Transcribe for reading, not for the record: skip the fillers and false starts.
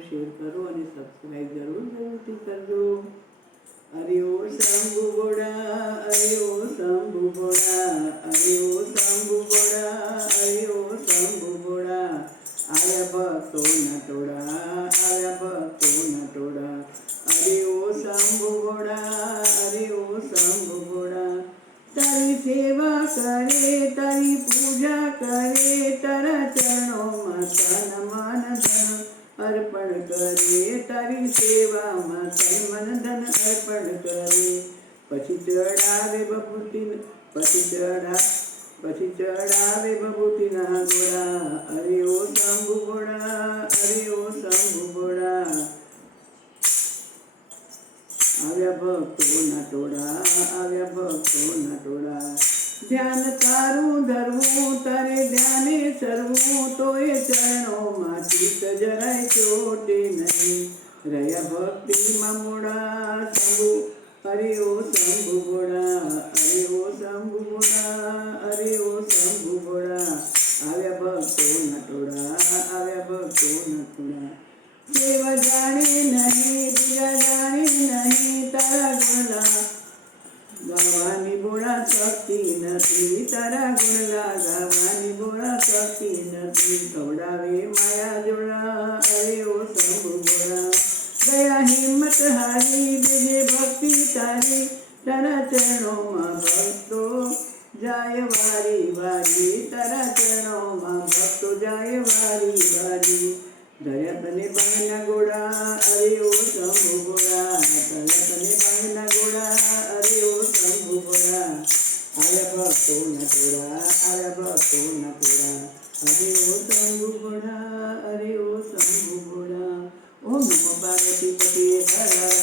Share કરો અને subscribe જરૂરથી કરજો. હરિ ઓ શંભુ ભોળા, હરિ ઓ શંભુ ભોળા, હરિ ઓ શંભુ ભોળા, હરિ ઓ શંભુ ભોળા. આવ્યા ભક્તોના ટોળા, આવ્યા ભક્તોના ટોળા. હરિ ઓ શંભુ ભોળા, હરિ ઓ શંભુ ભોળા. તારી સેવા કરે, તારી પૂજા કરે, તારા ચરણોમાં તન મન ધન અર્પણ કરે. તારી સેવામાં તન મન ધન અર્પણ કરે. પછી ચડાવે બભૂતિના ગોળા. હરિ ઓ શંભુ ભોળા, હરિ ઓ શંભુ ભોળા. આવ્યા ભક્તોના ટોળા, આવ્યા ભક્તોના ટોળા. ધ્યાન તારું ધરવું, તારે ધ્યાને સરવું, તો એ ચરણોમાં ચિત્ત જરાય ચોટે નહીં. રહ્યા ભક્તિમાં મોડા શંભુ. હરિ ઓ શંભુ ભોળા, હરિ ઓ શંભુ ભોળા, હરિ ઓ શંભુ ભોળા. આવ્યા ભક્તોના ટોળા, આવ્યા ભક્તોના ટોળા. દેવ જાણે નહીં, બીજા જાણે નહીં, તારા ગુણલા ગાવાની બોળા શક્તિ નથી. તારા ગુણલા ગાવાની બોળા શક્તિ નથી. ખવડાવે માયા જોડા. હરિ ઓ શંભુ ભોળા. દયા હિંમત હારી, દેજે ભક્તિ તારી. તારા ચરણોમાં ભક્તો જાય વારી વારી. તારા ચરણોમાં ભક્તો જાય વારી વારી. ધર્યા તને પાણીના ગોળા. હરિ ઓ શંભુ ભોળા. ધર્યા તને પાણીના ગોળા. હરિ ઓ શંભુ ભોળા. આવ્યા ભક્તોના ટોળા, આવ્યા ભક્તોના ટોળા. હરિ ઓ શંભુ ભોળા, હરિ ઓ શંભુ ભોળા. ઓમ નમો પાર્વતી પતિ હર હર